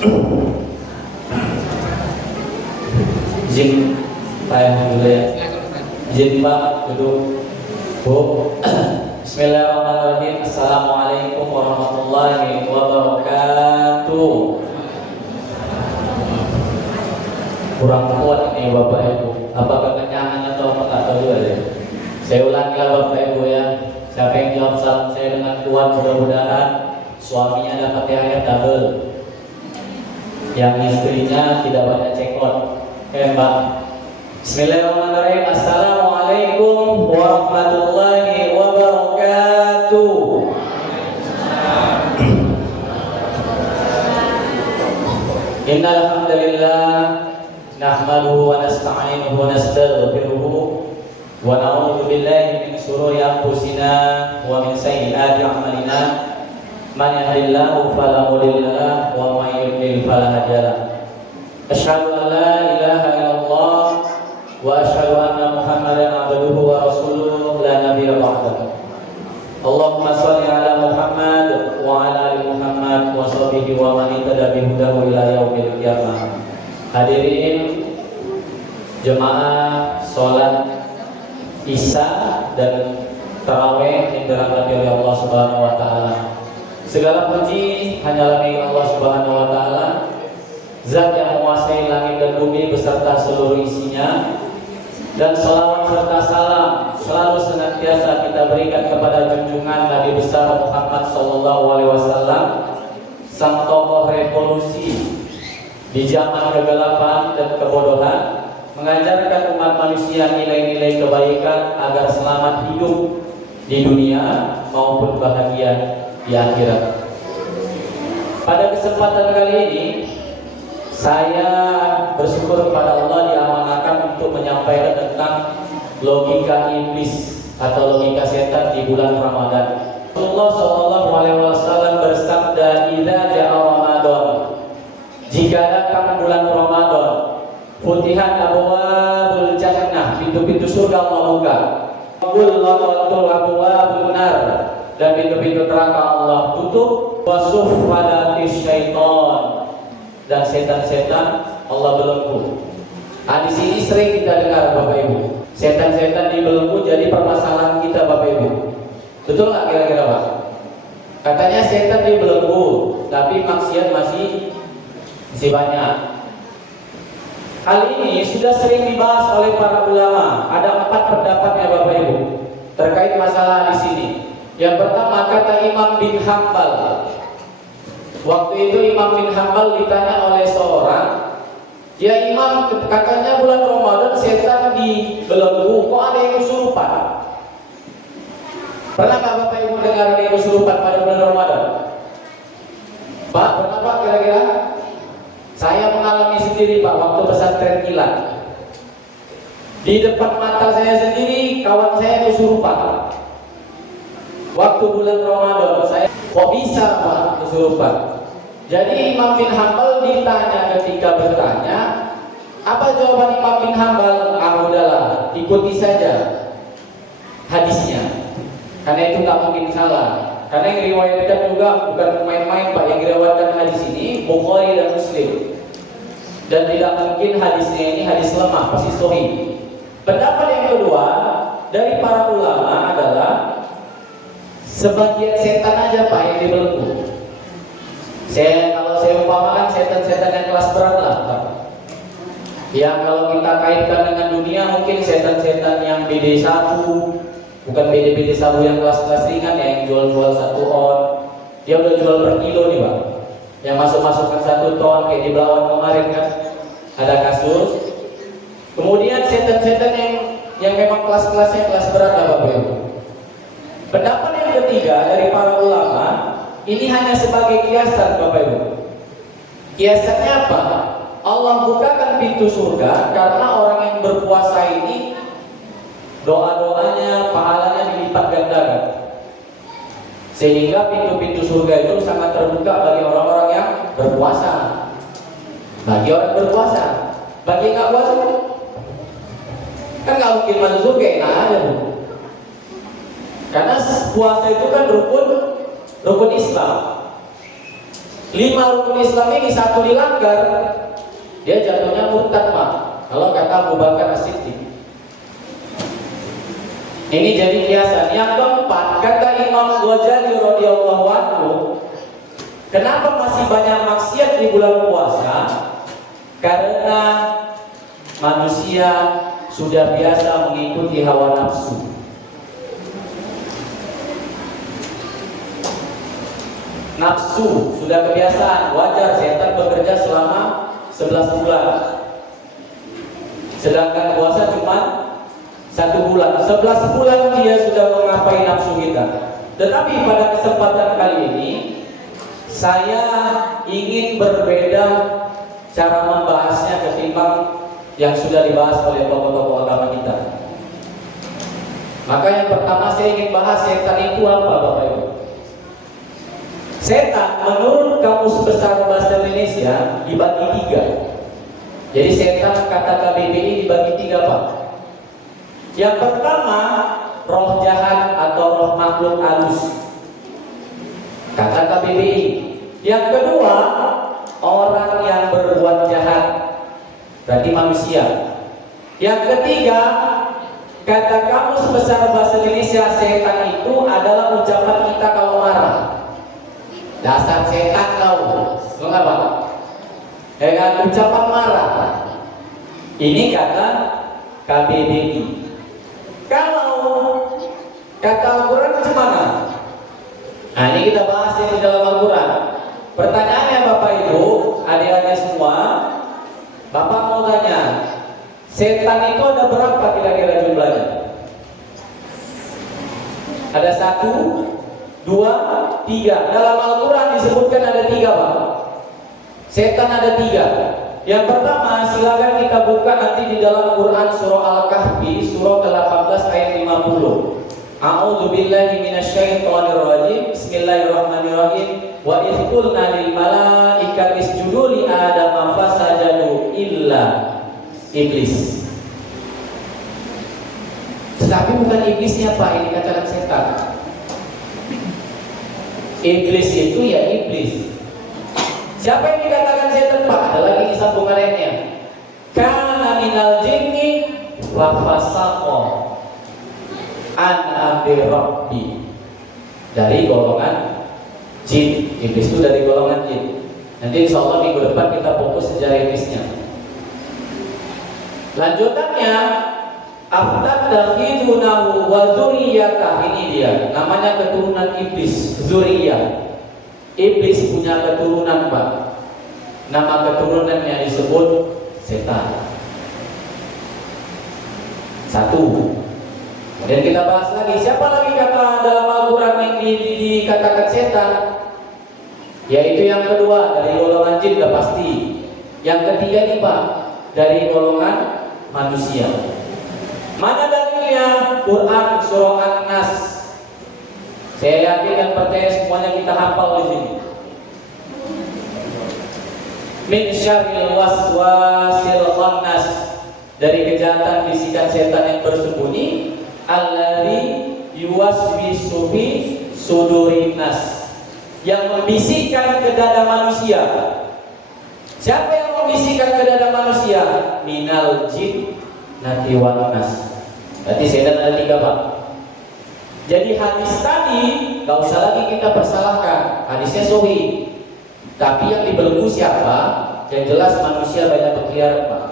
Izin Pak dulu ya. Izin Pak duduk. Bu. Bismillahirrahmanirrahim. Assalamualaikum warahmatullahi wabarakatuh. Kurang kuat nih Bapak Ibu. Apa kekenyangan atau apa nggak tahu juga ya. Saya ulangi ya Bapak Ibu ya. Siapa yang jawab salam saya dengan kuat, mudah-mudahan suaminya dapat THR double. Yang istrinya tidak banyak cekot. Oke Mbak. Bismillahirrahmanirrahim. Assalamualaikum warahmatullahi wabarakatuh. Innal hamdalillah nahmaduhu wa nasta'inuhu wa nastaghfiruhu wa na'udzu billahi min shururi anfusina wa min sayyiati a'malina. Man yahdihillahu fala mudilla lahu wa may yudlil fala hadiya lahu. Asyhadu an la ilaha illallah wa asyhadu anna Muhammadan abduhu wa rasuluhu la nabiyya ba'dahu. Allahumma shalli ala Muhammad wa ala ali Muhammad wa sahbihi wa man ittaba bi hudahu ila yaumil qiyamah. Hadirin jemaah salat Isya dan tarawih yang dirahmati oleh Allah Subhanahu wa taala. Segala puji hanyalah milik Allah Subhanahu wa taala, Zat yang menguasai langit dan bumi beserta seluruh isinya. Dan salawat serta salam selalu senantiasa kita berikan kepada junjungan Nabi besar Muhammad sallallahu alaihi wasallam, sang tokoh revolusi di zaman kegelapan dan kebodohan, mengajarkan umat manusia nilai-nilai kebaikan agar selamat hidup di dunia maupun bahagia di akhirat. Pada kesempatan kali ini saya bersyukur kepada Allah diamanahkan untuk menyampaikan tentang logika iblis atau logika setan di bulan Ramadan. Rasulullah sallallahu alaihi wasallam bersabda, "Idza ja'a Ramadan," jika datang bulan Ramadan, "Futihat abwaabul jannah," pintu-pintu surga Allah buka. "Ghulqatul abwaabun nar," dan pintu-pintu neraka Allah tutup. "Wasuffadatis syaitan," dan setan-setan Allah belenggu. Di sini sering kita dengar Bapak Ibu, setan-setan dibelenggu jadi permasalahan kita Bapak Ibu. Betul nggak kira-kira Pak? Katanya setan dibelenggu, tapi maksiat masih banyak. Hal ini sudah sering dibahas oleh para ulama. Ada 4 pendapat ya Bapak Ibu terkait masalah di sini. Yang pertama kata Imam bin Hambal. Waktu itu Imam bin Hambal ditanya oleh seorang, "Ya Imam, katanya bulan Ramadan setan dibelenggu, kok ada yang kesurupan?" Pernah nggak Bapak Ibu dengar ada yang kesurupan pada bulan Ramadan? Pak, pernah Pak kira-kira? Saya mengalami sendiri Pak waktu pesantren kilat. Di depan mata saya sendiri kawan saya kesurupan. Waktu bulan Ramadan saya, kok bisa Pak kesurupan? Jadi Imam bin Hambal ditanya, ketika bertanya, apa jawaban Imam bin Hambal? Udahlah, ikuti saja hadisnya, karena itu tak mungkin salah. Karena yang diriwayatkan juga bukan main-main Pak, yang diriwayatkan hadis ini Bukhari dan Muslim. Dan tidak mungkin hadisnya ini hadis lemah, pasti sahih. Pendapat yang kedua dari para ulama adalah sebagian setan aja Pak yang dibelenggu. Kalau saya umpamakan setan-setan yang kelas berat lah Pak. Ya kalau kita kaitkan dengan dunia mungkin setan-setan yang BD sabu, bukan BD sabu yang kelas-kelas ringan ya, yang jual-jual 1 on. Dia udah jual per kilo nih Pak. Yang masuk-masukkan 1 ton kayak di Belawan kemarin kan ada kasus. Kemudian setan-setan yang memang kelas-kelasnya kelas berat lah Bapak Ibu. Pendapat yang ketiga dari para ulama, ini hanya sebagai kiasan Bapak Ibu. Kiasannya apa? Allah bukakan pintu surga karena orang yang berpuasa ini doa-doanya, pahalanya dilipat gandakan. Sehingga pintu-pintu surga itu sangat terbuka bagi orang-orang yang berpuasa. Bagi orang berpuasa. Bagi yang nggak puasa kan nggak mungkin masuk surga, enak aja Bu. Karena puasa itu kan rukun Islam. 5 rukun Islam ini satu dilanggar, dia jatuhnya murtad, Pak. Kalau kata Abu Bakar As-Siddiq. Ini jadi kiasan. Yang keempat, kata Imam Ghazali radhiyallahu anhu, kenapa masih banyak maksiat di bulan puasa? Karena manusia sudah biasa mengikuti hawa nafsu. Nafsu sudah kebiasaan, wajar setan bekerja selama 11 bulan. Sedangkan puasa cuma 1 bulan. 11 bulan dia sudah mengapai nafsu kita. Tetapi pada kesempatan kali ini saya ingin berbeda cara membahasnya ketimbang yang sudah dibahas oleh tokoh-tokoh agama kita. Maka yang pertama saya ingin bahas setan itu apa, Bapak Ibu? Setan menurut Kamus Besar Bahasa Indonesia dibagi 3. Jadi setan kata KBBI dibagi 3, Pak. Yang pertama, roh jahat atau roh makhluk halus, kata KBBI. Yang kedua, orang yang berbuat jahat, berarti manusia. Yang ketiga, kata Kamus Besar Bahasa Indonesia, setan itu adalah ucapan kita kalau marah. Dasar setan kau, mengapa? Dengan ucapan marah. Ini kata KBBI. Kalau kata Al-Quran gimana? Nah, ini kita bahas yang di dalam Al-Quran. Pertanyaannya Bapak Ibu, adik-adik semua, Bapak mau tanya, setan itu ada berapa kira-kira jumlahnya? Ada 1, 2, 3. Dalam Al-Quran disebutkan ada 3, Pak. Setan ada 3. Yang pertama, silakan kita buka nanti di dalam Quran surah Al-Kahfi, surah ke-18 ayat 50. A'udzu billahi minasyaitonir rajim. Bismillahirrahmanirrahim. Wa idz qulna lil malaikati isjudu li adama fasajadu illa iblis. Tetapi bukan iblisnya, Pak, ini katakan setan. Iblis itu ya iblis. Siapa yang dikatakan setan, Pak? Ada lagi disambung ayatnya. Kana minal jinni wa fasaqa an amri rabbi. Dari golongan jin. Iblis itu dari golongan jin. Nanti insya Allah minggu depan kita fokus sejarah iblisnya. Lanjutannya, aftattakhidunahu wa dzurriyyatah. Ini dia, namanya keturunan iblis, dzurriyyah. Iblis punya keturunan, Pak. Nama keturunannya disebut setan. 1. Kemudian kita bahas lagi, siapa lagi kata dalam Al-Quran yang dikatakan setan? Yaitu yang kedua, dari golongan jin, sudah pasti. Yang ketiga nih, Pak, dari golongan manusia. Mana dalilnya? Quran surah An-Nas. Saya yakin dan percaya semuanya kita hafal di sini. Min syarril waswasil khannas, dari kejahatan bisikan setan yang bersembunyi, alladzi yuwaswisu fi sudurin nas, yang membisikkan ke dada manusia. Siapa yang membisikkan ke dada manusia? Minal jin nati wan nas. Berarti setan ada 3, Pak. Jadi hadis tadi gak usah lagi kita persalahkan, hadisnya sahih. Tapi yang dibelenggu siapa? Yang jelas manusia banyak berkeliaran, Pak.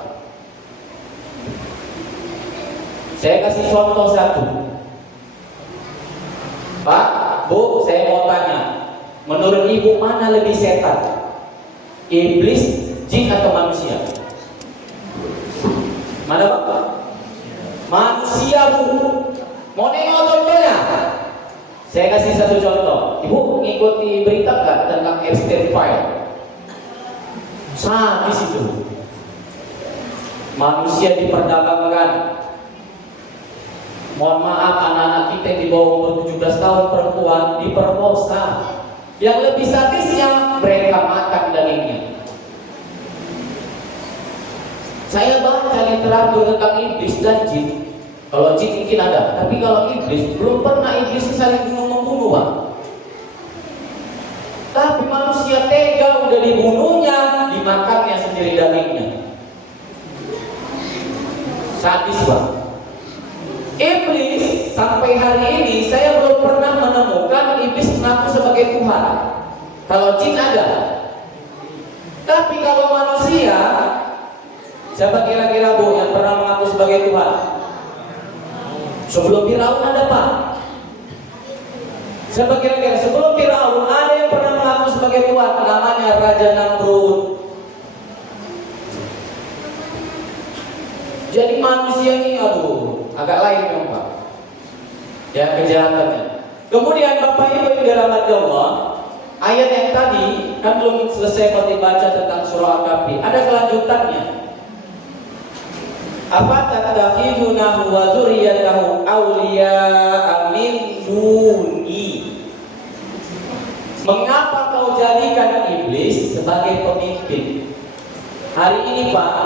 Saya kasih contoh 1. Pak, Bu, saya mau tanya, menurut Ibu mana lebih setan? Iblis, jin atau manusia? Mana, Pak? Manusia, Bu. Mau nengok contohnya? Saya kasih 1 contoh. Ibu ngikuti berita nggak tentang Epstein File? Sadis itu. Manusia diperdagangkan. Mohon maaf, anak-anak kita yang di bawah umur 17 tahun perempuan diperkosa. Yang lebih sadisnya, mereka makan dagingnya. Saya baca literatur tentang iblis dan jin. Kalau jin mungkin ada, tapi kalau iblis, belum pernah iblis saling membunuh, Pak. Tapi manusia tega dimakannya sendiri dagingnya. Sadis banget. Iblis sampai hari ini saya belum pernah menemukan iblis mengaku sebagai Tuhan. Kalau jin ada, tapi kalau manusia, siapa kira-kira Bu yang pernah mengaku sebagai Tuhan? Sebelum Firaun ada Pak? Siapa kira-kira sebelum Firaun ada yang pernah mengaku sebagai Tuhan? Namanya Raja Namrud. Jadi manusia ini agak lain dong Pak. Ya kejahatannya. Kemudian Bapak Ibu yang dirahmati Allah, ayat yang tadi kan belum selesai kalau dibaca tentang surah Al-Kahfi. Ada kelanjutannya. Afatattakhidunahu wa dzurriyyatahu awliya'a min duni. Mengapa kau jadikan iblis sebagai pemimpin? Hari ini Pak,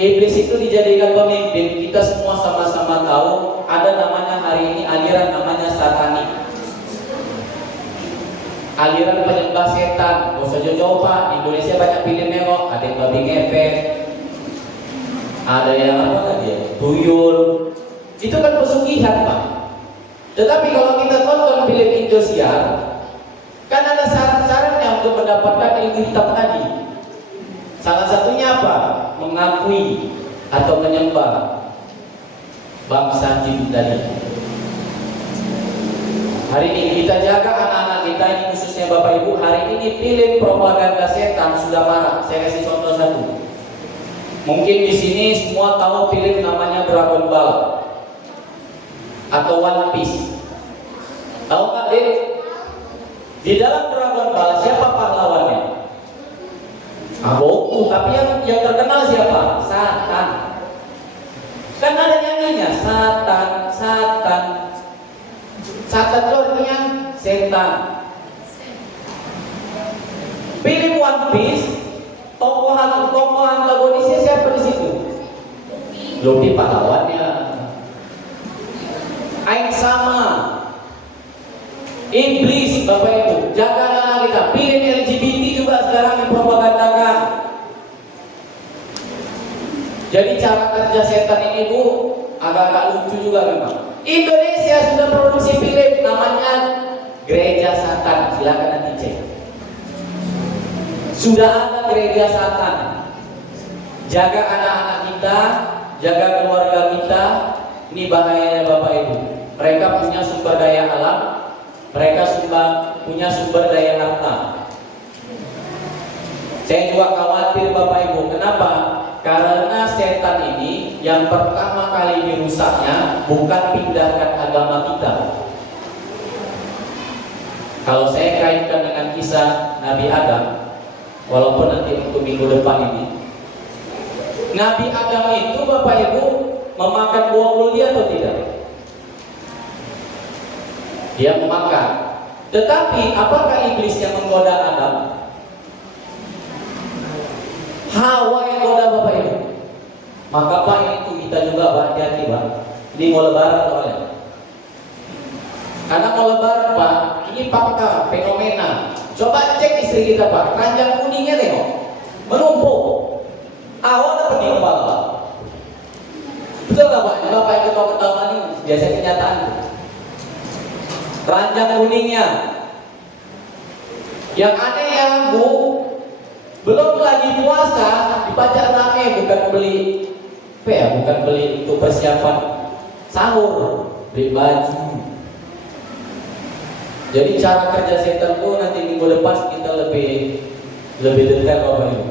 iblis itu dijadikan pemimpin. Kita semua sama-sama tahu ada namanya hari ini aliran namanya satanik. Aliran penyembah setan. Gak usah jauh-jauh Pak, di Indonesia banyak filmnya kok. Ada yang babi ngepet, ada yang apa tadi ya, tuyul. Itu kan pesugihan Pak. Tetapi kalau kita tonton film Indosiar, kan ada syarat-syaratnya untuk mendapatkan ilmu hitam tadi. Salah satunya apa? Mengakui atau menyembah bangsa jin tadi. Hari ini kita jaga anak-anak kita ini, khususnya Bapak Ibu. Hari ini film propaganda setan sudah marak. Saya kasih contoh satu. Mungkin di sini semua tahu film namanya Dragon Ball atau One Piece. Tahu nggak Dek? Di dalam Dragon Ball siapa pahlawannya? Goku, tapi yang terkenal siapa? Satan. Kan ada nyanyinya, Satan, Satan. Satan itu artinya setan. Film One Piece, tokoh antagonisnya siapa di situ? Luffy pahlawannya. Aing sama. Iblis, Bapak Ibu, jaga anak kita. Film LGBT juga sekarang dipropagandakan. Jadi cara kerja setan ini Bu, agak-agak lucu juga memang. Indonesia sudah produksi film namanya Gereja Satan. Silakan nanti cek. Sudah ada Gereja Satan. Jaga anak-anak kita, jaga keluarga kita. Ini bahayanya Bapak Ibu. Mereka punya sumber daya alam, mereka punya sumber daya harta. Saya juga khawatir Bapak Ibu. Kenapa? Karena setan ini yang pertama kali dirusaknya bukan pindahkan agama kita. Kalau saya kaitkan dengan kisah Nabi Adam, walaupun nanti untuk minggu depan ini, Nabi Adam itu Bapak Ibu memakan buah mulia atau tidak? Dia memakan. Tetapi apakah iblis yang menggoda Adam? Hawa yang goda Bapak Ibu. Maka Pak itu kita juga hati-hati Pak. Ini mau lebaran soalnya. Karena mau lebaran Pak, ini fakta, fenomena. Coba cek istri kita Pak, keranjang kuningnya tengok, menumpuk. Awal dapat di kepala Pak. Betul nggak Pak? Bapak yang ketawa-ketawa ini biasa kenyataan. Keranjang kuningnya. Yang aneh ya Bu, belum lagi puasa dibaca rame, bukan beli bukan beli untuk persiapan sahur, beli baju. Jadi cara kerja setan itu nanti minggu depan kita lebih detail Bapak Ibu.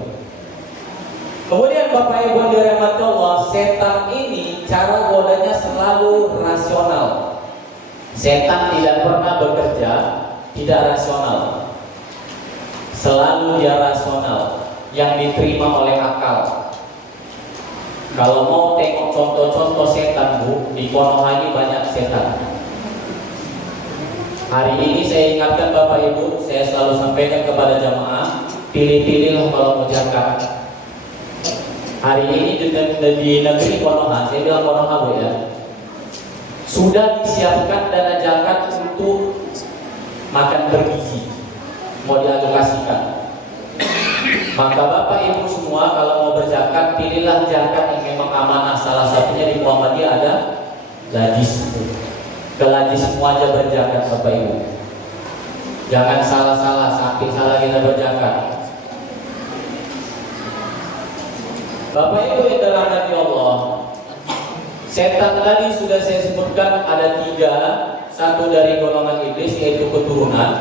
Kemudian Bapak Ibu dirahmati Allah, setan ini cara godanya selalu rasional. Setan tidak pernah bekerja tidak rasional. Selalu dia rasional, yang diterima oleh akal. Kalau mau tengok contoh-contoh setan Bu, di Konoha ini banyak setan. Hari ini saya ingatkan Bapak Ibu, saya selalu sampaikan kepada jamaah, pilih-pilihlah kalau mau zakat. Hari ini di negeri Konoha, saya bilang Konoha Bu ya, sudah disiapkan dana zakat untuk makan bergizi, mau dialokasikan. Maka Bapak Ibu semua kalau mau berzakat, pilihlah zakat yang memang amanah. Salah satunya di Muhammadiyah ada lajis. Ke lajis semua aja berzakat Bapak Ibu. Jangan salah-salah, sampai salah kita berzakat. Bapak Ibu yang dirahmati Allah, setan tadi sudah saya sebutkan ada 3. Satu dari golongan iblis yaitu keturunan,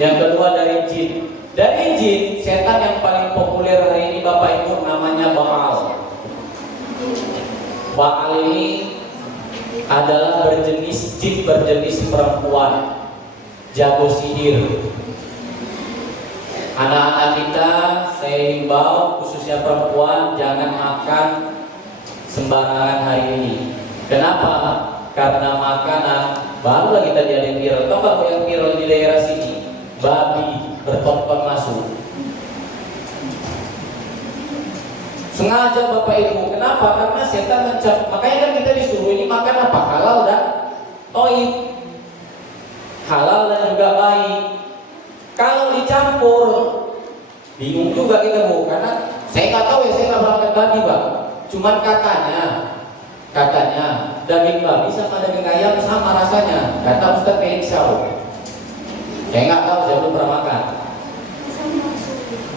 yang kedua dari jin. Dari jin, setan yang paling populer hari ini Bapak Ibu namanya Baal. Baal ini adalah berjenis jin, berjenis perempuan, jago sihir. Anak-anak kita saya himbau, khususnya perempuan, jangan makan sembarangan hari ini. Kenapa? Karena makanan, barulah kita jadi viral. Tahu nggak yang viral di daerah sini? Babi bertonton masuk. Sengaja Bapak Ibu. Kenapa? Karena setan mencap. Makanya kan kita disuruh ini makan apa? Halal dan toib. Halal dan juga baik. Kalau dicampur, bingung juga kita Bu. Karena saya nggak tahu ya, saya nggak pernah makan babi Bang. Cuman katanya daging babi sama daging ayam sama rasanya. Kata Ustaz Felix Shaw. Saya nggak tahu, saya belum pernah makan.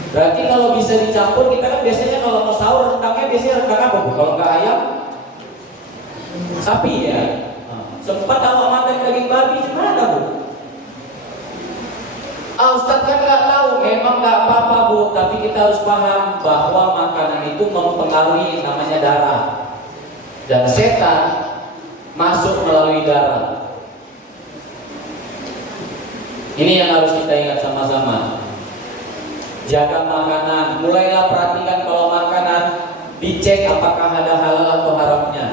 Berarti kalau bisa dicampur, kita kan biasanya kalau mau sahur rendangnya biasanya rendang apa Bu? Kalau nggak ayam, sapi ya. Sempat awak makan daging babi, gimana Bu? Ustaz kan nggak tahu, memang nggak apa-apa Bu, tapi kita harus paham bahwa makanan itu mempengaruhi namanya darah. Dan setan masuk melalui darah. Ini yang harus kita ingat sama-sama. Jaga makanan, mulailah perhatikan kalau makanan, dicek apakah ada halal atau haramnya.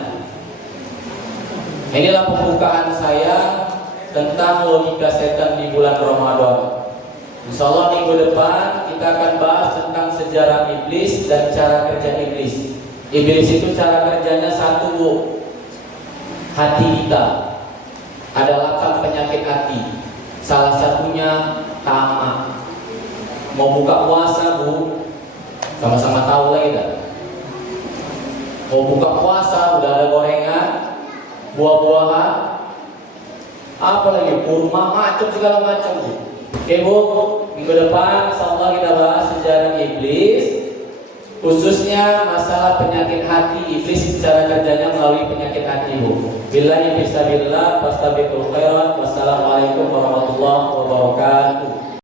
Inilah pembukaan saya tentang logika setan di bulan Ramadan. Insya Allah minggu depan kita akan bahas tentang sejarah iblis dan cara kerja iblis. Iblis itu cara kerjanya satu Bu, hati kita. Ada lakar penyakit hati. Salah satunya tamak. Mau buka puasa Bu, sama-sama tahu lagi dah. Mau buka puasa udah ada gorengan, buah-buahan, apa lagi, kurma, macam segala macam Bu. Oke Bu, minggu depan insyaallah kita bahas sejarah iblis, khususnya masalah penyakit hati. Iblis cara kerjanya melalui penyakit hati Bu. Billahi bistabillah, fastabiqul khairat. Wassalamualaikum warahmatullahi wabarakatuh.